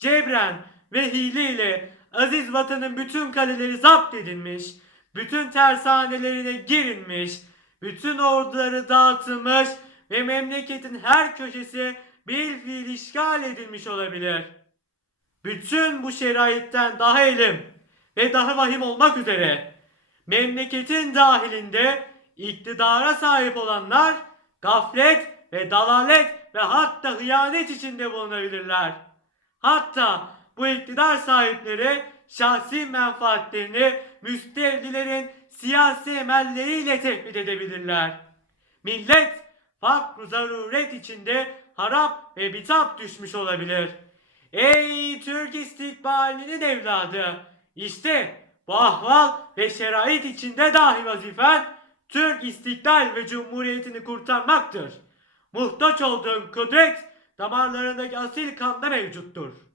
Cebren ve hile ile aziz vatanın bütün kaleleri zapt edilmiş, bütün tersanelerine girilmiş, bütün orduları dağıtılmış ve memleketin her köşesi bir fiil işgal edilmiş olabilir. Bütün bu şeraitten daha elim ve daha vahim olmak üzere memleketin dahilinde iktidara sahip olanlar gaflet ve dalalet ve hatta hıyanet içinde bulunabilirler. Hatta bu iktidar sahipleri şahsi menfaatlerini müstevlilerin siyasi emelleriyle tespit edebilirler. Millet fakr zaruret içinde harap ve bitap düşmüş olabilir. Ey Türk istikbalinin evladı! İşte bu ahval ve şerait içinde dahi vazifen Türk istiklal ve cumhuriyetini kurtarmaktır. Muhtaç olduğun kudret damarlarındaki asil kanda mevcuttur.